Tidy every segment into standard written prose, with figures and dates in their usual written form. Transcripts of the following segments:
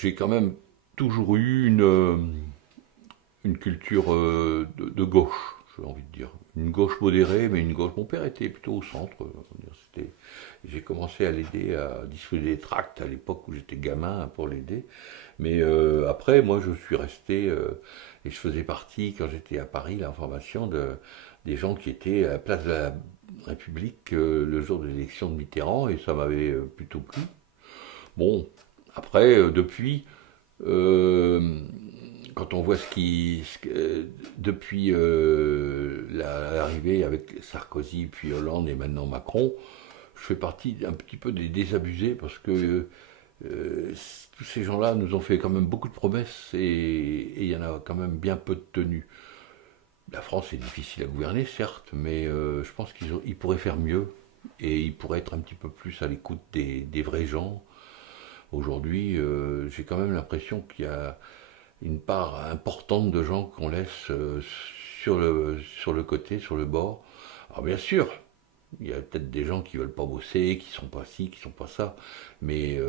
j'ai quand même toujours eu une culture de gauche, j'ai envie de dire. Une gauche modérée, mais une gauche. Mon père était plutôt au centre. J'ai commencé à l'aider à distribuer des tracts à l'époque où j'étais gamin pour l'aider. Mais après, moi, je suis resté et je faisais partie, quand j'étais à Paris, l'information des gens qui étaient à la place de la République le jour de l'élection de Mitterrand, et ça m'avait plutôt plu. Bon, après, depuis, euh, quand on voit depuis l'arrivée avec Sarkozy, puis Hollande et maintenant Macron, je fais partie un petit peu des désabusés parce que euh, tous ces gens-là nous ont fait quand même beaucoup de promesses et il y en a quand même bien peu de tenues. La France est difficile à gouverner, certes, mais je pense ils pourraient faire mieux et ils pourraient être un petit peu plus à l'écoute des vrais gens. Aujourd'hui, j'ai quand même l'impression qu'il y a une part importante de gens qu'on laisse sur le côté, sur le bord. Alors bien sûr, il y a peut-être des gens qui veulent pas bosser, qui sont pas ci, qui sont pas ça, mais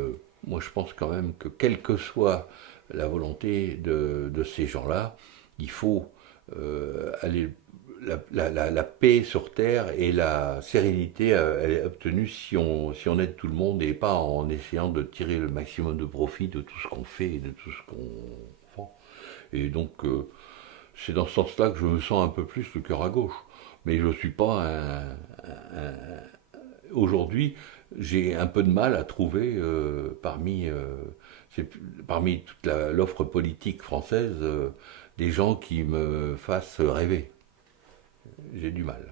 moi je pense quand même que quelle que soit la volonté de ces gens-là, il faut aller la paix sur Terre et la sérénité, elle est obtenue si on aide tout le monde et pas en essayant de tirer le maximum de profit de tout ce qu'on fait et de tout ce qu'on fait. Et donc, c'est dans ce sens-là que je me sens un peu plus le cœur à gauche. Mais je ne suis pas aujourd'hui, j'ai un peu de mal à trouver parmi toute l'offre politique française des gens qui me fassent rêver. J'ai du mal.